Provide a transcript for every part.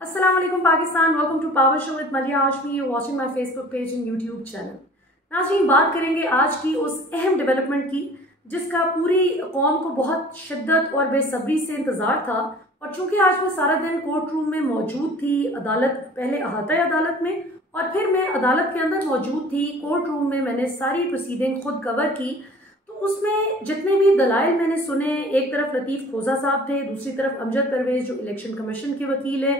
Assalamu alaikum Pakistan, welcome to Power Show with Malia Hashmi. You're watching my Facebook page and YouTube channel. नाज़रीन, बात करेंगे आज की उस अहम डेवलपमेंट की जिसका पूरी कौम को बहुत शिद्दत और बेसब्री से इंतज़ार था। और चूंकि आज मैं सारा दिन कोर्ट रूम में मौजूद थी, अदालत पहले अहाता अदालत में और फिर मैं अदालत के अंदर मौजूद थी। कोर्ट रूम में मैंने सारी प्रोसीडिंग खुद कवर की, तो उसमें जितने भी दलाइल मैंने सुने, एक तरफ लतीफ़ खोसा साहब थे, दूसरी तरफ अमजद परवेज़ जो इलेक्शन कमीशन के वकील है,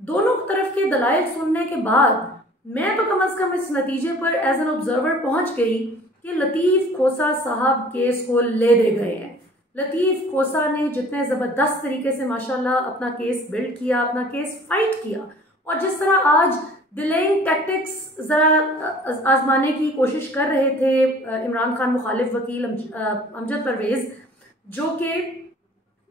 दोनों तरफ के दलाइल सुनने के बाद मैं तो कम अज़ कम इस नतीजे पर एज एन ऑब्जर्वर पहुंच गई कि लतीफ़ खोसा साहब केस को ले दे गए हैं। लतीफ़ खोसा ने जितने ज़बरदस्त तरीके से माशाल्लाह अपना केस बिल्ड किया, अपना केस फाइट किया, और जिस तरह आज डिलेइंग टैक्टिक्स ज़रा आजमाने की कोशिश कर रहे थे इमरान खान मुखालिफ वकील अमजद परवेज़, जो कि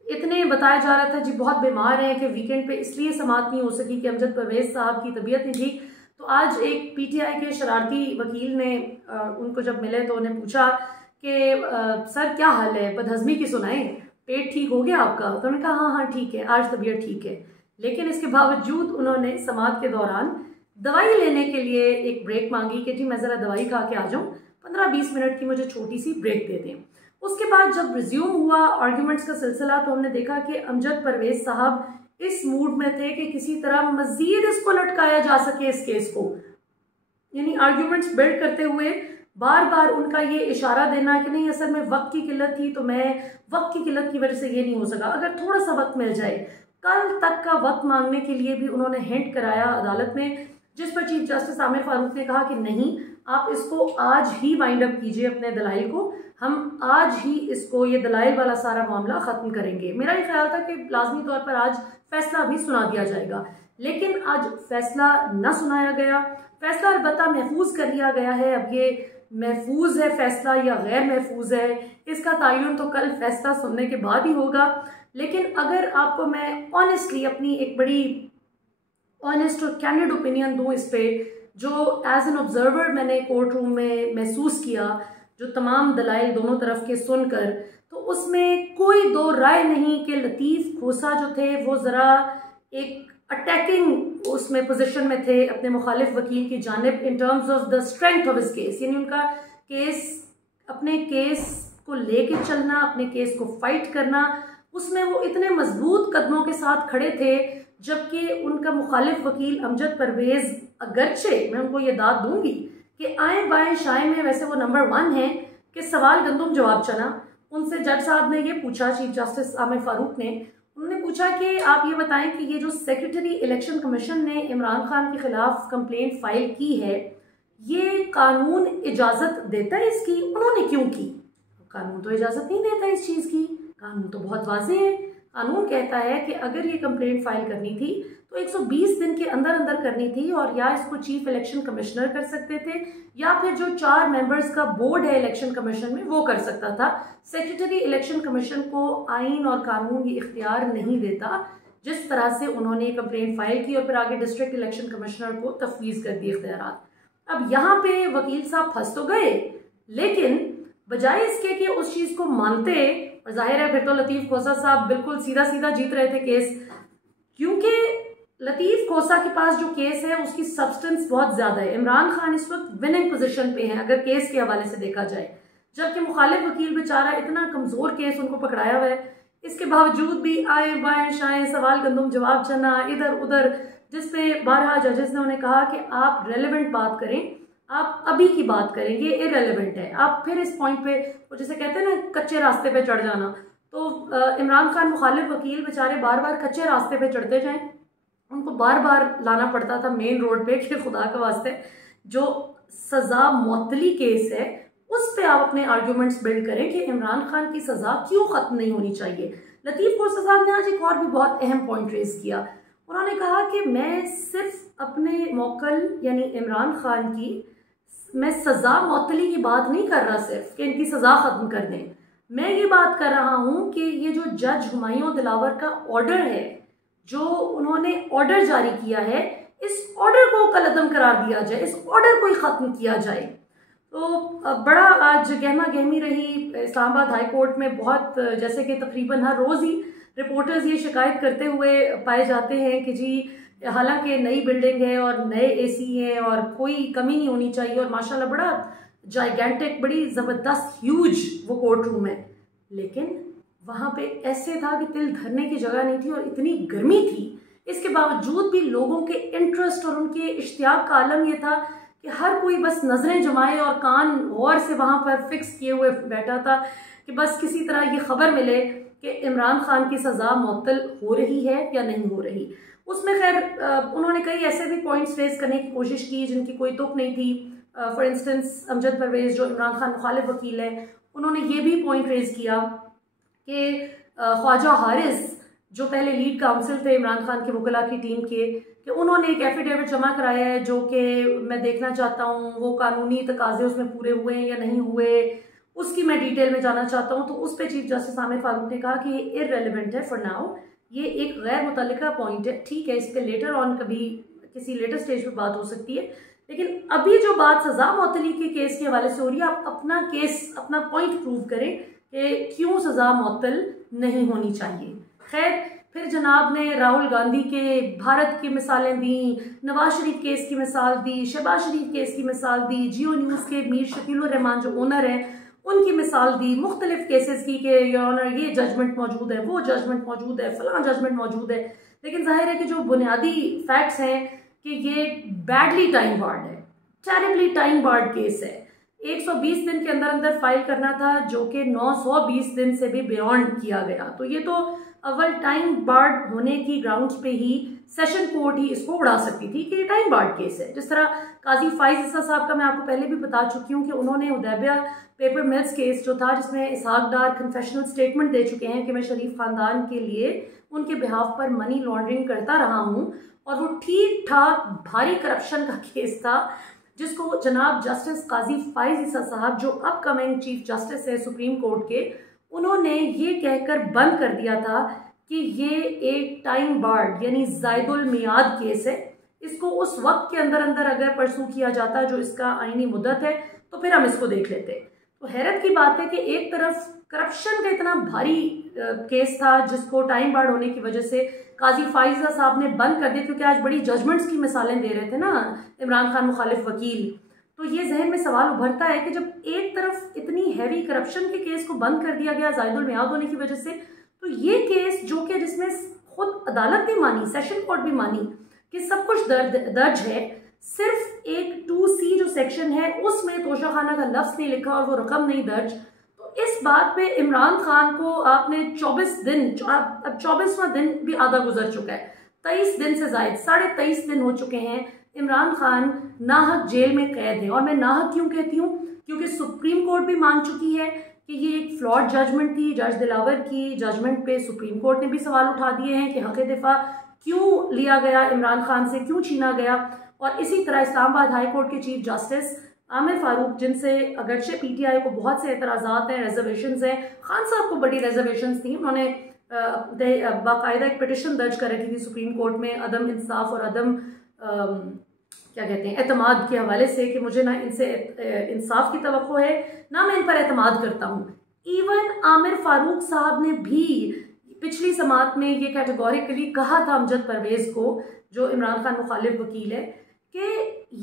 इतने बताया जा रहा था जी बहुत बीमार हैं कि वीकेंड पे इसलिए समाअत नहीं हो सकी कि अमजद परवेज़ साहब की तबीयत नहीं ठीक। तो आज एक पीटीआई के शरारती वकील ने उनको जब मिले तो उन्हें पूछा कि सर क्या हाल है, बदहज़मी की सुनाएं, पेट ठीक हो गया आपका? तो उन्होंने कहा हाँ ठीक है, आज तबीयत ठीक है। लेकिन इसके बावजूद उन्होंने समाअत के दौरान दवाई लेने के लिए एक ब्रेक मांगी कि जी मैं ज़रा दवाई खा के आ जाऊँ, 15-20 मिनट की मुझे छोटी सी ब्रेक दे दें। उसके बाद जब रिज्यूम हुआ आर्ग्यूमेंट्स का सिलसिला, तो हमने देखा कि अमजद परवेज़ साहब इस मूड में थे कि किसी तरह मजीद इसको लटकाया जा सके, इस केस को, यानी आर्ग्यूमेंट्स बिल्ड करते हुए बार बार उनका ये इशारा देना कि नहीं असल में वक्त की किल्लत थी, तो मैं वक्त की किल्लत की वजह से ये नहीं हो सका, अगर थोड़ा सा वक्त मिल जाए। कल तक का वक्त मांगने के लिए भी उन्होंने हिंट कराया अदालत में, जिस पर चीफ जस्टिस आमिर फारूक ने कहा कि नहीं, आप इसको आज ही वाइंड अप कीजिए अपने दलाइल को, हम आज ही इसको ये दलाइल वाला सारा मामला ख़त्म करेंगे। मेरा ये ख्याल था कि लाजमी तौर पर आज फैसला भी सुना दिया जाएगा, लेकिन आज फैसला न सुनाया गया। फैसला अलबत्ता महफूज कर लिया गया है। अब ये महफूज है फैसला या गैर महफूज है, इसका तयन तो कल फैसला सुनने के बाद ही होगा। लेकिन अगर आपको मैं ऑनेस्टली अपनी एक बड़ी ऑनेस्ट और कैंडिड ओपिनियन दूँ इस पे, जो एज एन ऑब्जर्वर मैंने कोर्ट रूम में महसूस किया, जो तमाम दलाइल दोनों तरफ के सुनकर, तो उसमें कोई दो राय नहीं कि लतीफ़ खोसा जो थे वो ज़रा एक अटैकिंग उसमें पोजीशन में थे अपने मुखालिफ वकील की जानिब in terms of the strength of his case, यानी उनका केस, अपने केस को लेके चलना, अपने केस को फाइट करना, उसमें वो इतने मजबूत कदमों के साथ खड़े थे। जबकि उनका मुखालिफ वकील अमजद परवेज़, अगरचे मैं उनको ये दाद दूंगी कि आए बाएं शाए में वैसे वो नंबर 1 है कि सवाल गंदुम जवाब चना। उनसे जज साहब ने ये पूछा, चीफ जस्टिस आमिर फारूक ने, उन्होंने पूछा कि आप ये बताएं कि ये जो सेक्रेटरी इलेक्शन कमीशन ने इमरान खान के खिलाफ कंप्लेंट फाइल की है, ये कानून इजाज़त देता है इसकी? उन्होंने क्यों की? कानून तो इजाज़त नहीं देता इस चीज़ की, कानून तो बहुत वाज़ेह है। कानून कहता है कि अगर ये कंप्लेंट फाइल करनी थी तो 120 दिन के अंदर अंदर करनी थी, और या इसको चीफ इलेक्शन कमिश्नर कर सकते थे या फिर जो 4 मेंबर्स का बोर्ड है इलेक्शन कमीशन में वो कर सकता था। सेक्रेटरी इलेक्शन कमीशन को आइन और कानून ये इख्तियार नहीं देता। जिस तरह से उन्होंने कंप्लेंट फाइल की और फिर आगे डिस्ट्रिक्ट इलेक्शन कमिश्नर को तफवीज़ कर दिए इख्तियारात। अब यहाँ पे वकील साहब फंस तो गए, लेकिन बजाय इसके कि उस चीज़ को मानते, और जाहिर है फिर तो लतीफ़ खोसा साहब बिल्कुल सीधा सीधा जीत रहे थे केस, क्योंकि लतीफ़ खोसा के पास जो केस है उसकी सब्सटेंस बहुत ज़्यादा है। इमरान खान इस वक्त विनिंग पोजीशन पे हैं अगर केस के हवाले से देखा जाए, जबकि मुखालिफ वकील बेचारा इतना कमज़ोर केस उनको पकड़ाया हुआ है, इसके बावजूद भी आए बाएं शाएं सवाल गंदुम जवाब चना इधर उधर, जिसपे 12 जजेस ने उन्हें कहा कि आप रेलिवेंट बात करें, आप अभी की बात करें, ये इररेलेवेंट है। आप फिर इस पॉइंट पे, वो जैसे कहते हैं ना कच्चे रास्ते पे चढ़ जाना, तो इमरान खान मुखालिफ वकील बेचारे बार बार कच्चे रास्ते पे चढ़ते जाएं, उनको बार बार लाना पड़ता था मेन रोड पे कि खुदा के वास्ते जो सज़ा मुअत्तली केस है उस पे आप अपने आर्ग्यूमेंट्स बिल्ड करें कि इमरान खान की सज़ा क्यों ख़त्म नहीं होनी चाहिए। लतीफ़ खोसा साहब ने आज एक और भी बहुत अहम पॉइंट रेज किया। उन्होंने कहा कि मैं सिर्फ अपने मौकल यानी इमरान खान की मैं सज़ा मुअत्तली की बात नहीं कर रहा सिर्फ कि इनकी सज़ा ख़त्म कर दें, मैं ये बात कर रहा हूँ कि ये जो जज हुमायूं दिलावर का ऑर्डर है, जो उन्होंने ऑर्डर जारी किया है, इस ऑर्डर को कलअदम करार दिया जाए, इस ऑर्डर को ही ख़त्म किया जाए। तो बड़ा आज गहमा गहमी रही इस्लामाबाद हाई कोर्ट में। बहुत जैसे कि तकरीबन हर रोज़ ही रिपोर्टर्स ये शिकायत करते हुए पाए जाते हैं कि जी हालांकि नई बिल्डिंग है और नए एसी हैं और कोई कमी नहीं होनी चाहिए और माशाल्लाह बड़ा जाइगेंटिक, बड़ी ज़बरदस्त ह्यूज वो कोर्ट रूम है, लेकिन वहाँ पे ऐसे था कि तिल धरने की जगह नहीं थी और इतनी गर्मी थी। इसके बावजूद भी लोगों के इंटरेस्ट और उनके इश्तियाक का आलम ये था कि हर कोई बस नज़रें जमाए और कान गौर से वहाँ पर फिक्स किए हुए बैठा था कि बस किसी तरह ये खबर मिले कि इमरान खान की सज़ा मुअत्तल हो रही है या नहीं हो रही। उसमें खैर उन्होंने कई ऐसे भी पॉइंट्स रेज करने की कोशिश की जिनकी कोई तुक नहीं थी। फॉर इंस्टेंस अमजद परवेज़ जो इमरान खान मुखालिफ वकील है, उन्होंने ये भी पॉइंट रेज किया कि ख्वाजा हारिस जो पहले लीड काउंसिल थे इमरान खान के वकला की टीम के, कि उन्होंने एक एफिडेविट जमा कराया है जो कि मैं देखना चाहता हूँ वो कानूनी तकाजे उसमें पूरे हुए हैं या नहीं हुए, उसकी मैं डिटेल में जाना चाहता हूँ। तो उस पर चीफ जस्टिस आमिर फारूक ने कहा कि ये इररेलेवेंट है फॉर नाउ, ये एक गैर मुतल्लिका पॉइंट है, ठीक है इस पर लेटर ऑन कभी किसी लेटर स्टेज पर बात हो सकती है, लेकिन अभी जो बात सजा मुअत्तली के केस के हवाले से हो रही है, आप अपना केस अपना पॉइंट प्रूव करें कि क्यों सजा मुअत्तल नहीं होनी चाहिए। खैर फिर जनाब ने राहुल गांधी के भारत की मिसालें दी, नवाज शरीफ केस की मिसाल दी, शहबाज शरीफ केस की मिसाल दी, जियो न्यूज़ के मीर शकील रहमान जो ओनर हैं उनकी मिसाल दी, मुख्तलिफ केसेस की कि योर ऑनर ये जजमेंट मौजूद है, वो जजमेंट मौजूद है, फलां जजमेंट मौजूद है। लेकिन जाहिर है कि जो बुनियादी फैक्ट्स हैं कि ये बैडली टाइम बार्ड है, टेरिबली टाइम बार्ड केस है। 120 दिन के अंदर अंदर फाइल करना था जो कि 920 दिन से भी बियॉन्ड किया गया। तो ये तो अव्वल टाइम बार्ड होने की ग्राउंड्स पे ही सेशन कोर्ट ही इसको उड़ा सकती थी कि ये टाइम बार्ड केस है। जिस तरह काजी फाइज ईसा साहब का मैं आपको पहले भी बता चुकी हूँ कि उन्होंने हुदैबिया पेपर मिल्स केस जो था जिसमें इसहाक डार कन्फेशनल स्टेटमेंट दे चुके हैं कि मैं शरीफ खानदान के लिए उनके बिहाफ पर मनी लॉन्ड्रिंग करता रहा हूँ, और वो ठीक ठाक भारी करप्शन का केस था जिसको जनाब जस्टिस काजी फाइज ईसा साहब जो अपकमिंग चीफ जस्टिस है सुप्रीम कोर्ट के, उन्होंने ये कहकर बंद कर दिया था कि ये एक टाइम बार्ड यानी ज़ायदुल मियाद केस है, इसको उस वक्त के अंदर अंदर अगर परसू किया जाता जो इसका आईनी मुद्दत है तो फिर हम इसको देख लेते। तो हैरत की बात है कि एक तरफ करप्शन का इतना भारी केस था जिसको टाइम बार्ड होने की वजह से काजी फाइजा साहब ने बंद कर दिया, क्योंकि आज बड़ी जजमेंट्स की मिसालें दे रहे थे ना इमरान खान मुखालिफ वकील। तो ये जहन में सवाल उभरता है कि जब एक तरफ इतनी हैवी करप्शन के केस को बंद कर दिया गया ज़ायदुल मियाद होने की वजह से, तो ये केस जो कि जिसमें खुद अदालत भी मानी, सेशन कोर्ट भी मानी कि सब कुछ दर्ज है, सिर्फ एक 2C जो सेक्शन है उसमें तोशाखाना का लफ्ज़ नहीं लिखा और वो रकम नहीं दर्ज। तो इस बात पे इमरान खान को आपने 24 दिन, अब 24वां दिन भी आधा गुजर चुका है, 23 दिन से ज़ायद 23.5 दिन हो चुके हैं, इमरान खान नाहक जेल में कैद है। और मैं नाहक क्यों कहती हूँ, क्योंकि सुप्रीम कोर्ट भी मान चुकी है कि ये एक फ्लॉड जजमेंट थी। जज दिलावर की जजमेंट पे सुप्रीम कोर्ट ने भी सवाल उठा दिए हैं कि हक दिफा क्यों लिया गया, इमरान खान से क्यों छीना गया। और इसी तरह इस्लामाबाद हाई कोर्ट के चीफ जस्टिस आमिर फारूक, जिनसे अगरचे PTI को बहुत से एतराज़ात हैं, रिजर्वेशंस हैं, खान साहब को बड़ी रिजर्वेशंस थी, उन्होंने बाकायदा एक पिटिशन दर्ज कर रखी थी सुप्रीम कोर्ट में अदम इंसाफ और अदम क्या कहते हैं एतमाद के हवाले से कि मुझे ना इनसे इंसाफ की तवक्को है ना मैं इन पर एतमाद करता हूँ। इवन आमिर फारूक साहब ने भी पिछली समात में ये कैटेगोरिकली कहा था अमजद परवेज़ को जो इमरान खान मुखालिफ वकील है कि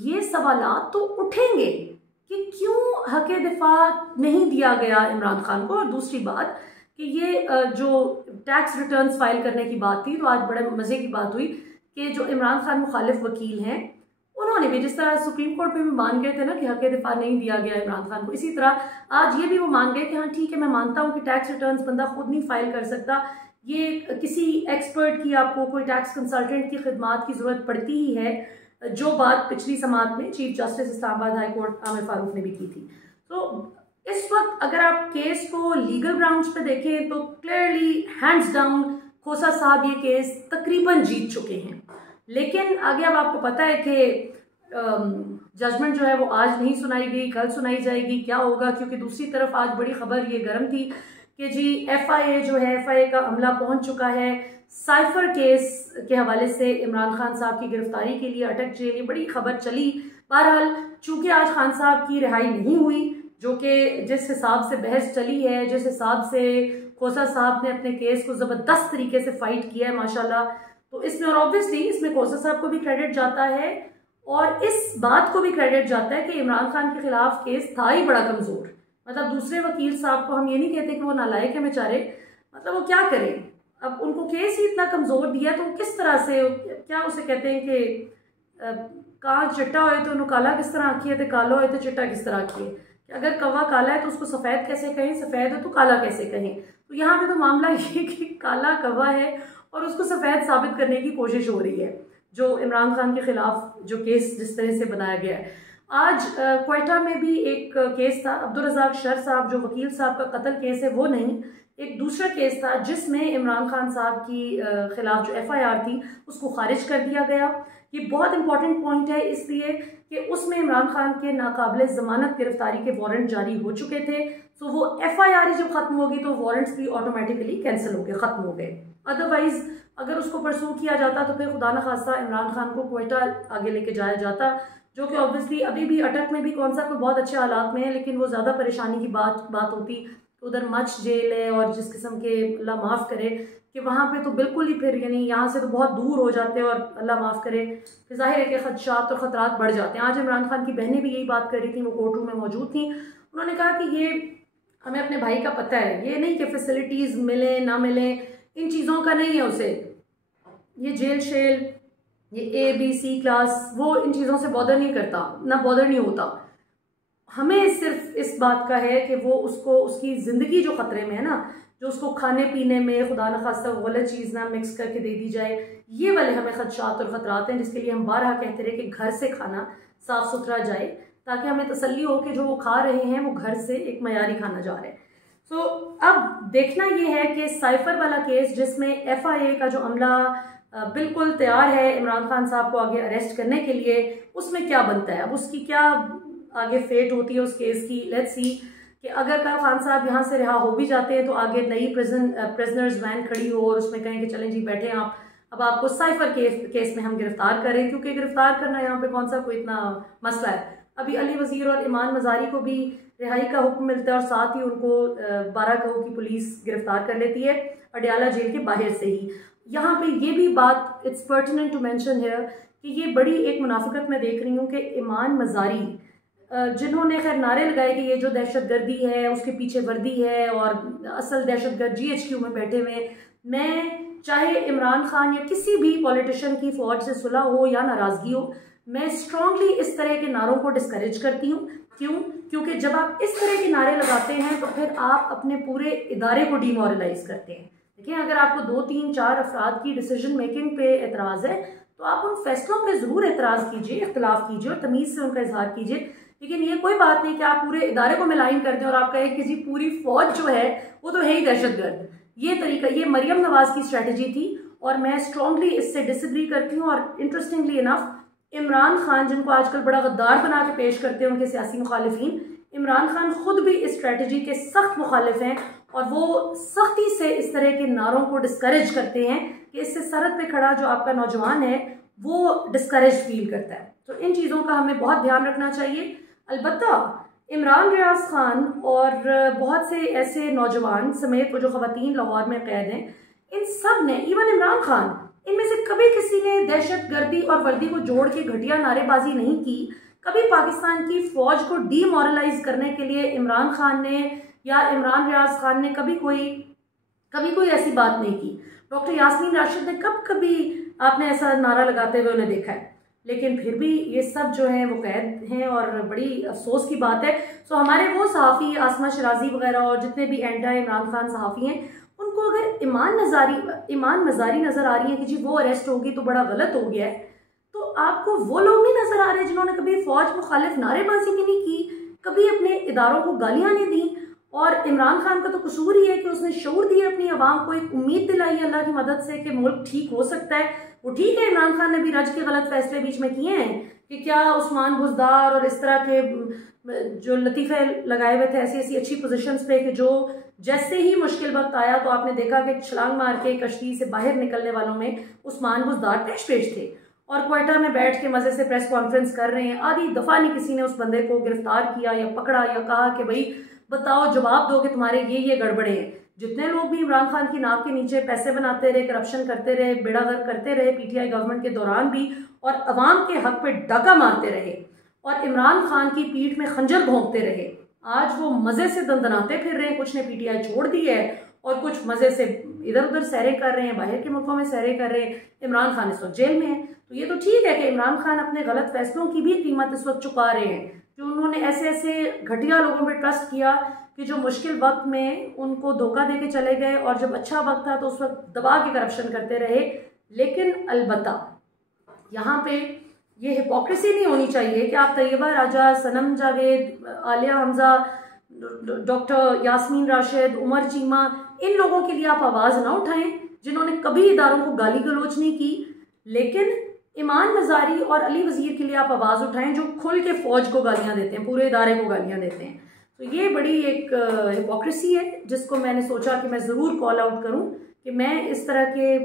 ये सवालात तो उठेंगे कि क्यों हक दिफा नहीं दिया गया इमरान खान को। और दूसरी बात कि ये जो टैक्स रिटर्न्स फाइल करने की बात थी, तो आज बड़े मज़े की बात हुई कि जो इमरान खान मुखालिफ वकील हैं उन्होंने भी, जिस तरह सुप्रीम कोर्ट में भी मान गए थे ना कि हक दिफा नहीं दिया गया इमरान खान को, इसी तरह आज ये भी वो मान गए कि हाँ ठीक है मैं मानता हूँ कि टैक्स रिटर्न्स बंदा खुद नहीं फाइल कर सकता, ये किसी एक्सपर्ट की, आपको कोई टैक्स कंसल्टेंट की खिदमात की ज़रूरत पड़ती ही है, जो बात पिछली समात में chief justice Islamabad high court Aamir Farooq ने भी की थी। तो इस वक्त अगर आप केस को लीगल ग्राउंड्स पे देखें तो क्लियरली हैंड्स डाउन खोसा साहब ये केस तकरीबन जीत चुके हैं। लेकिन आगे अब आपको पता है कि जजमेंट जो है वो आज नहीं सुनाई गई, कल सुनाई जाएगी, क्या होगा, क्योंकि दूसरी तरफ आज बड़ी खबर ये गर्म थी कि जी FIA जो है, FIA का अमला पहुंच चुका है साइफर केस के हवाले से इमरान खान साहब की गिरफ्तारी के लिए अटक जेल, ये बड़ी खबर चली। बहरहाल चूंकि आज खान साहब की रिहाई नहीं हुई, जो कि जिस हिसाब से बहस चली है, जिस हिसाब से खोसा साहब ने अपने केस को ज़बरदस्त तरीके से फाइट किया है माशाल्लाह, तो इसमें और ऑब्वियसली इसमें खोसा साहब को भी क्रेडिट जाता है और इस बात को भी क्रेडिट जाता है कि इमरान खान के खिलाफ केस था ही बड़ा कमज़ोर। मतलब दूसरे वकील साहब को हम ये नहीं कहते कि वो नालायक है बेचारे, मतलब वो क्या करें, अब उनको केस ही इतना कमज़ोर दिया तो किस तरह से, क्या उसे कहते हैं कि कहाँ चिट्टा होए तो उन्होंने काला किस तरह आखिए थे, कालो होए तो चिट्टा किस तरह आखिए, कि अगर कौवा काला है तो उसको सफ़ेद कैसे कहें, सफ़ेद है तो काला कैसे कहें। तो यहाँ पे तो मामला ये कि काला कौवा है और उसको सफ़ेद साबित करने की कोशिश हो रही है, जो इमरान खान के ख़िलाफ़ जो केस जिस तरह से बनाया गया है। आज क्वेटा में भी एक केस था, अब्दुल रज़ाक शर साहब जो वकील साहब का कत्ल केस है वो नहीं, एक दूसरा केस था जिसमें इमरान खान साहब की खिलाफ जो FIR थी उसको खारिज कर दिया गया। ये बहुत इंपॉर्टेंट पॉइंट है इसलिए कि उसमें इमरान खान के नाकाबिले ज़मानत गिरफ्तारी के वारंट जारी हो चुके थे, तो वो FIR जब ख़त्म होगी तो वारंट्स भी ऑटोमेटिकली कैंसिल हो गए, ख़त्म हो गए। अदरवाइज़ अगर उसको परसू किया जाता तो फिर खुदा न खास्ता इमरान खान को क्वेटा आगे लेके जाया जाता, जो कि ऑब्वियसली अभी भी अटक में भी कौन सा कोई बहुत अच्छे हालात में है, लेकिन वो ज़्यादा परेशानी की बात होती तो उधर मच जेल है और जिस किस्म के अल्लाह माफ़ करे कि वहाँ पे तो बिल्कुल ही फिर यानी यहाँ से तो बहुत दूर हो जाते हैं और अल्लाह माफ़ करे फिर जाहिर है कि खदशात और ख़तरात बढ़ जाते हैं। आज इमरान खान की बहनें भी यही बात कर रही थी, वो कोर्ट रूम में मौजूद थी, उन्होंने कहा कि ये हमें अपने भाई का पता है, ये नहीं कि फैसिलिटीज़ मिले ना मिले, इन चीज़ों का नहीं है उसे, ये जेल शेल ये ABC क्लास वो इन चीज़ों से बॉदर नहीं करता, ना बॉदर नहीं होता। हमें सिर्फ इस बात का है कि वो उसको उसकी ज़िंदगी जो ख़तरे में है ना, जो उसको खाने पीने में खुदा न खास्ता गलत चीज़ ना मिक्स करके दे दी जाए, ये वाले हमें खदशात और ख़तरात हैं, जिसके लिए हम बारहा कहते रहे कि घर से खाना साफ़ सुथरा जाए ताकि हमें तसल्ली हो कि जो वो खा रहे हैं वो घर से एक मयारी खाना जा रहा है। तो अब देखना ये है कि साइफर वाला केस जिसमें FIA का जो अमला बिल्कुल तैयार है इमरान खान साहब को आगे अरेस्ट करने के लिए, उसमें क्या बनता है, अब उसकी क्या आगे फेट होती है उस केस की। लेट्स सी कि अगर कल खान साहब यहाँ से रिहा हो भी जाते हैं तो आगे नई प्रिजनर्स वैन खड़ी हो और उसमें कहें कि चलें जी बैठे आप, अब आपको साइफर केस में हम गिरफ्तार करें, क्योंकि गिरफ्तार करना यहाँ पे कौन सा कोई इतना मसला है। अभी अली वजीर और ईमान मजारी को भी रिहाई का हुक्म मिलता है और साथ ही उनको 12 करोड़ की पुलिस गिरफ्तार कर लेती है अडियाला जेल के बाहर से ही। यहाँ पे ये भी बात इट्स पर्टिनेंट टू मेंशन है कि ये बड़ी एक मुनाफिकत मैं देख रही हूँ कि ईमान मजारी जिन्होंने खैर नारे लगाए कि ये जो दहशतगर्दी है उसके पीछे वर्दी है और असल दहशतगर्द GHQ में बैठे हुए, मैं चाहे इमरान खान या किसी भी पॉलिटिशियन की फ़ौज से सुलह हो या नाराज़गी हो, मैं स्ट्रांगली इस तरह के नारों को डिस्करेज करती हूँ। क्यों? क्योंकि जब आप इस तरह के नारे लगाते हैं तो फिर आप अपने पूरे इदारे को डीमोरलाइज करते हैं। देखिए, अगर आपको 2, 3, 4 अफराद की डिसीजन मेकिंग पे एतराज़ है तो आप उन फैसलों पे ज़रूर एतराज़ कीजिए, इख्तलाफ कीजिए और तमीज़ से उनका इजहार कीजिए, लेकिन ये कोई बात नहीं कि आप पूरे इदारे को मिलाइन कर दें और आप कहें कि जी पूरी फौज जो है वो तो है ही दहशतगर्द। ये तरीका, ये मरियम नवाज की स्ट्रेटजी थी और मैं स्ट्रांगली इससे डिसएग्री करती हूँ। और इंटरेस्टिंगली इनफ इमरान खान, जिनको आजकल बड़ा गद्दार बना के पेश करते हैं उनके सियासी मुखालिफिन, इमरान खान खुद भी इस स्ट्रेटजी के सख्त मुखालिफ हैं और वो सख्ती से इस तरह के नारों को डिस्करेज करते हैं कि इससे सरहद पे खड़ा जो आपका नौजवान है वो डिस्करेज फील करता है। तो इन चीज़ों का हमें बहुत ध्यान रखना चाहिए। अलबत्ता इमरान रियाज खान और बहुत से ऐसे नौजवान समेत वो जो ख़वातीन लाहौर में कैद हैं, इन सब ने, इवन इमरान खान, इनमें से कभी किसी ने दहशतगर्दी और वर्दी को जोड़ के घटिया नारेबाजी नहीं की। कभी पाकिस्तान की फ़ौज को डीमोरलाइज करने के लिए इमरान खान ने या इमरान रियाज खान ने कभी कोई ऐसी बात नहीं की। डॉक्टर यास्मीन राशिद ने कभी आपने ऐसा नारा लगाते हुए उन्हें देखा है? लेकिन फिर भी ये सब जो हैं वो कैद हैं और बड़ी अफसोस की बात है। सो हमारे वो सहाफ़ी आसमा शराजी वगैरह और जितने भी एंटा इमरान खान सहाफ़ी हैं, उनको अगर ईमान मजारी नज़र आ रही है कि जी वो अरेस्ट होगी तो बड़ा गलत हो गया है, तो आपको वो लोग नहीं नज़र आ रहे जिन्होंने कभी फ़ौज मुखालिफ नारेबाजी भी नहीं की, कभी अपने इदारों को गालियाँ नहीं दी। और इमरान खान का तो कसूर ही है कि उसने शऊर दिया अपनी आवाम को, एक उम्मीद दिलाई अल्लाह की मदद से कि मुल्क ठीक हो सकता है। वो ठीक है, इमरान खान ने भी रज के गलत फैसले बीच में किए हैं कि क्या उस्मान बुज़दार और इस तरह के जो लतीफ़े लगाए हुए थे ऐसी ऐसी अच्छी पोजीशंस पे कि जो जैसे ही मुश्किल वक्त आया तो आपने देखा कि छलांग मार के कश्ती से बाहर निकलने वालों में उस्मान बुज़दार पेश थे और क्वेटा में बैठ के मज़े से प्रेस कॉन्फ्रेंस कर रहे हैं। आधी दफ़ा नहीं किसी ने उस बंदे को गिरफ्तार किया या पकड़ा या कहा कि भाई बताओ, जवाब दो कि तुम्हारे ये गड़बड़े हैं। जितने लोग भी इमरान खान की नाक के नीचे पैसे बनाते रहे, करप्शन करते रहे, बेड़ा गर्क करते रहे पीटीआई गवर्नमेंट के दौरान भी, और अवाम के हक पे डाका मारते रहे और इमरान खान की पीठ में खंजर भोंकते रहे, आज वो मजे से दंदनाते फिर रहे हैं। कुछ ने पीटीआई छोड़ दी है और कुछ मजे से इधर उधर सैरे कर रहे हैं, बाहर के मुल्कों में सैरे कर रहे हैं। इमरान खान इस वक्त जेल में है, तो ये तो ठीक है कि इमरान खान अपने गलत फैसलों की भी कीमत इस वक्त चुका रहे हैं, जो उन्होंने ऐसे ऐसे घटिया लोगों पर ट्रस्ट किया कि जो मुश्किल वक्त में उनको धोखा दे के चले गए, और जब अच्छा वक्त था तो उस वक्त दबा के करप्शन करते रहे। लेकिन अलबत्ता यहाँ पे ये हिपोक्रेसी नहीं होनी चाहिए कि आप तैयबा राजा, सनम जावेद, आलिया हमजा, डॉक्टर यास्मीन राशिद, उमर चीमा, इन लोगों के लिए आप आवाज़ ना उठाएं जिन्होंने कभी इदारों को गाली गलौज नहीं की, लेकिन ईमान मजारी और अली वजीर के लिए आप आवाज़ उठाएं जो खुल के फौज को गालियां देते हैं, पूरे इदारे को गालियां देते हैं। तो ये बड़ी एक हिपोक्रेसी है जिसको मैंने सोचा कि मैं ज़रूर कॉल आउट करूं कि मैं इस तरह के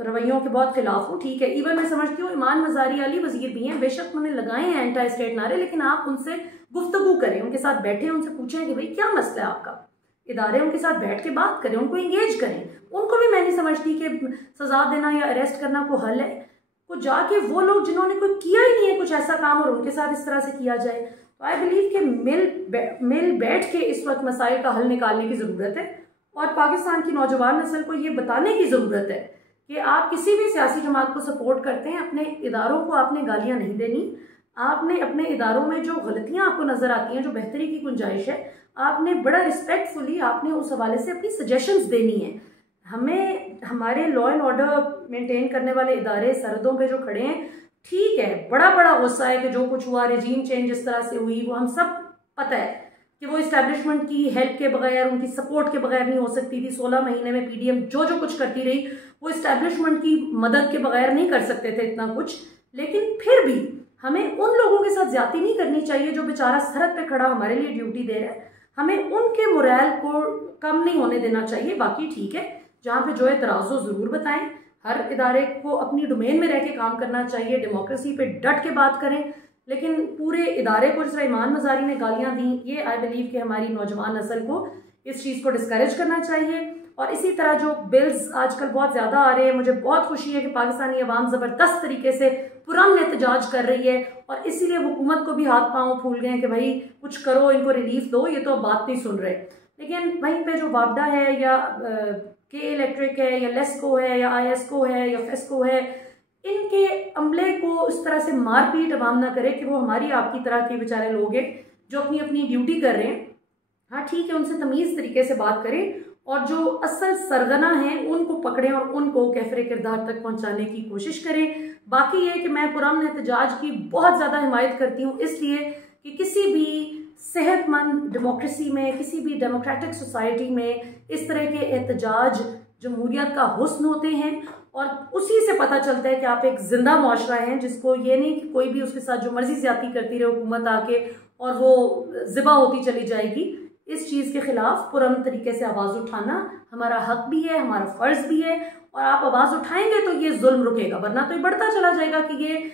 रवैयों के बहुत खिलाफ हूँ। ठीक है, इवन मैं समझती हूँ ईमान मजारी, अली वजीर भी हैं, बेशक उन्होंने लगाए हैं एंटी स्टेट नारे, लेकिन आप उनसे गुफ्तगू करें, उनके साथ बैठें, उनसे पूछें कि भाई क्या मसला है आपका, इदारे उनके साथ बैठ के बात करें, उनको इंगेज करें। उनको भी मैं नहीं समझती कि सजा देना या अरेस्ट करना को हल है। को जाके वो लोग जिन्होंने कोई किया ही नहीं है कुछ ऐसा काम, और उनके साथ इस तरह से किया जाए, तो आई बिलीव कि मिल बैठ के इस वक्त मसाइल का हल निकालने की ज़रूरत है। और पाकिस्तान की नौजवान नस्ल को ये बताने की ज़रूरत है कि आप किसी भी सियासी जमात को सपोर्ट करते हैं, अपने इदारों को आपने गालियाँ नहीं देनी, आपने अपने इदारों में जो गलतियाँ आपको नज़र आती हैं, जो बेहतरी की गुंजाइश है, आपने बड़ा रिस्पेक्टफुली आपने उस हवाले से अपनी सजेशंस देनी है। हमें हमारे लॉ एंड ऑर्डर मेंटेन करने वाले इदारे सरहदों पे जो खड़े हैं, ठीक है, बड़ा गुस्सा है कि जो कुछ हुआ, रेजीम चेंज इस तरह से हुई, वो हम सब पता है कि वो इस्टेब्लिशमेंट की हेल्प के बगैर, उनकी सपोर्ट के बगैर नहीं हो सकती थी। 16 महीने में पीडीएम जो कुछ करती रही, वो इस्टेब्लिशमेंट की मदद के बगैर नहीं कर सकते थे इतना कुछ। लेकिन फिर भी हमें उन लोगों के साथ ज्यादती नहीं करनी चाहिए जो बेचारा सरहद पे खड़ा हमारे लिए ड्यूटी दे रहा है। हमें उनके मोरल को कम नहीं होने देना चाहिए। बाकी ठीक है, जहाँ पे जो एतराज़ हो ज़रूर बताएं, हर इदारे को अपनी डोमेन में रह के काम करना चाहिए, डेमोक्रेसी पे डट के बात करें, लेकिन पूरे इदारे को जिस तरह ईमान मजारी ने गालियाँ दी, ये आई बिलीव कि हमारी नौजवान नस्ल को इस चीज़ को डिस्करेज करना चाहिए। और इसी तरह जो बिल्स आजकल बहुत ज़्यादा आ रहे हैं, मुझे बहुत खुशी है कि पाकिस्तानी अवाम ज़बरदस्त तरीके से पुरअमन एहतजाज कर रही है, और इसीलिए हुकूमत को भी हाथ पांव फूल गए हैं कि भाई कुछ करो, इनको रिलीफ दो, ये तो अब बात नहीं सुन रहे। लेकिन वहीं पे जो वापडा है या के इलेक्ट्रिक है या लेस्को है या आईएसको है या फेस्को है, इनके अमले को इस तरह से मारपीट अवाम ना करे कि वो हमारी आपकी तरह के बेचारे लोग हैं जो अपनी अपनी ड्यूटी कर रहे हैं। हाँ ठीक है, उनसे तमीज़ तरीके से बात करें, और जो असल सरगना हैं उनको पकड़ें और उनको कैफरे किरदार तक पहुंचाने की कोशिश करें। बाकी ये कि मैं पुरअमन एहतजाज की बहुत ज़्यादा हिमायत करती हूँ, इसलिए कि किसी भी सेहतमंद डेमोक्रेसी में, किसी भी डेमोक्रेटिक सोसाइटी में इस तरह के एहतजाज जमहूरियत का हुस्न होते हैं, और उसी से पता चलता है कि आप एक जिंदा मुआशरा हैं, जिसको ये नहीं कि कोई भी उसके साथ जो मर्जी ज्यादती करती रहे हुकूमत आके और वो ज़िबा होती चली जाएगी। इस चीज़ के खिलाफ पुरअमन तरीके से आवाज़ उठाना हमारा हक भी है, हमारा फ़र्ज़ भी है, और आप आवाज़ उठाएंगे तो ये जुल्म रुकेगा, वरना तो ये बढ़ता चला जाएगा कि ये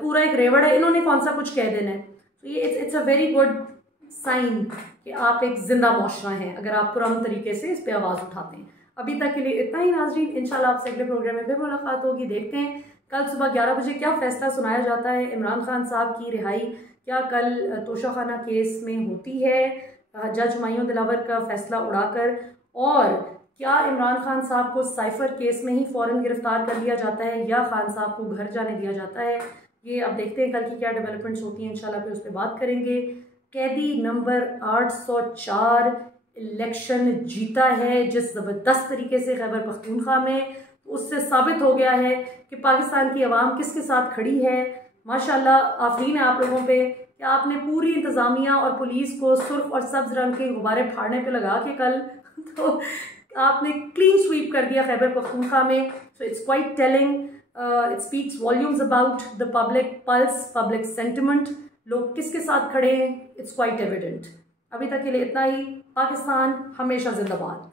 पूरा एक रेवड़ है, इन्होंने कौन सा कुछ कह देना है। तो ये it's a very good sign कि आप एक जिंदा मुआशरा हैं अगर आप पुरअमन तरीके से इस पर आवाज़ उठाते हैं। अभी तक के लिए इतना ही नाज़रीन, इंशाल्लाह आपसे अगले प्रोग्राम में फिर मुलाकात होगी। देखते हैं कल सुबह 11 बजे क्या फैसला सुनाया जाता है। इमरान खान साहब की रिहाई क्या कल तोशाखाना केस में होती है जज हुमायूं दिलावर का फैसला उड़ाकर, और क्या इमरान खान साहब को साइफर केस में ही फ़ौरन गिरफ्तार कर लिया जाता है या खान साहब को घर जाने दिया जाता है। ये अब देखते हैं कल की क्या डेवलपमेंट्स होती हैं, इंशाल्लाह फिर उस पर बात करेंगे। कैदी नंबर 804 इलेक्शन जीता है जिस ज़बरदस्त तरीके से खैबर पख्तूनख्वा में, उससे साबित हो गया है कि पाकिस्तान की आवाम किसके साथ खड़ी है। माशाल्लाह आफरीन है आप लोगों पे कि आपने पूरी इंतज़ामिया और पुलिस को सुर्ख और सब्ज़ रंग के गुब्बारे फाड़ने पे लगा के कल तो आपने क्लीन स्वीप कर दिया खैबर पख्तूनख्वा में। So it's quite telling, it speaks volumes about the public pulse, public sentiment, लोग किसके साथ खड़े हैं, इट्स क्वाइट एविडेंट। अभी तक के लिए इतना ही। पाकिस्तान हमेशा जिंदाबाद।